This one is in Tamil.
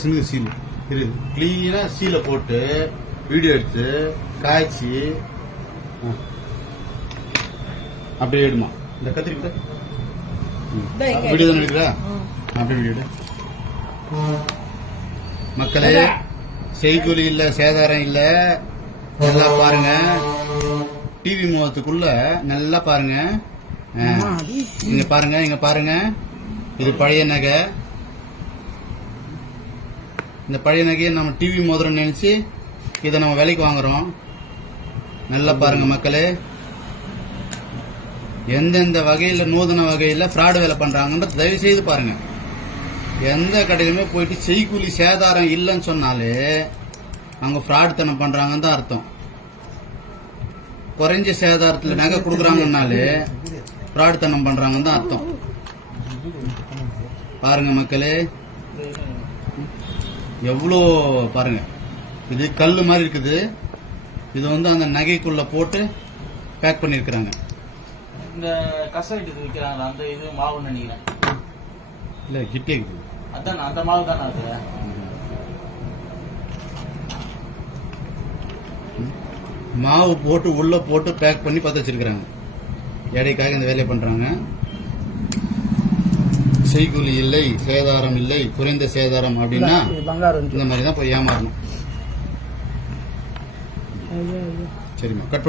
சீல் கிளீனா சீலை போட்டு வீடியோ எடுத்து காய்ச்சி அப்படியே எடுமா. இந்த கத்திரிக்கிட்ட வீடியோ தான் எடுக்கிறா, அப்படியே வீடியோ எடு. மக்களே, செய்கூலி இல்ல, சேதாரம் இல்ல, நல்லா பாருங்க. டிவி முகத்துக்குள்ள நல்லா பாருங்க. இங்க பாருங்க, இங்க பாருங்க. இது பழைய நகை. இந்த பழைய நகையை நம்ம டிவி மோதிரம் நினைச்சு இதை நம்ம விலைக்கு வாங்குறோம். நல்லா பாருங்க மக்களே, எந்தெந்த வகையில நூதன வகையில ஃப்ராடு வேலை பண்றாங்கன்ற தயவு செய்து பாருங்க. எந்த கடையிலுமே போயிட்டு செய்கூலி சேதாரம் இல்லைன்னு சொன்னாலே அவங்க ஃப்ராடு தனம் பண்றாங்கன்னு தான் அர்த்தம். குறைஞ்ச சேதாரத்தில் நகை கொடுக்குறாங்கன்னாலே ஃப்ராடு தனம் பண்றாங்கன்னு தான் அர்த்தம். பாருங்க மக்களே, எவ்வளோ பாருங்க. இது கல்லு மாதிரி இருக்குது. இது அந்த நகைக்குள்ள போட்டு பேக் பண்ணிருக்கிறாங்க. இந்த கசாயிட்டு விற்கிறாங்க, அந்த இது மாவுன்னு நினைக்கிறேன். இல்ல கிட்டே இருக்குது. அதான் அந்த மாவு தானே அது. மாவு போட்டு உள்ள போட்டு பேக் பண்ணி பத்த வச்சிருக்கிறாங்க. எடைக்காக இந்த வேலையை பண்றாங்க. செய்கூலி இல்லை, சேதாரம் இல்லை, குறைந்த சேதாரம் அப்படின்னா இந்த மாதிரி தான் போய் ஏமாறணும். சரிம்மா, கட்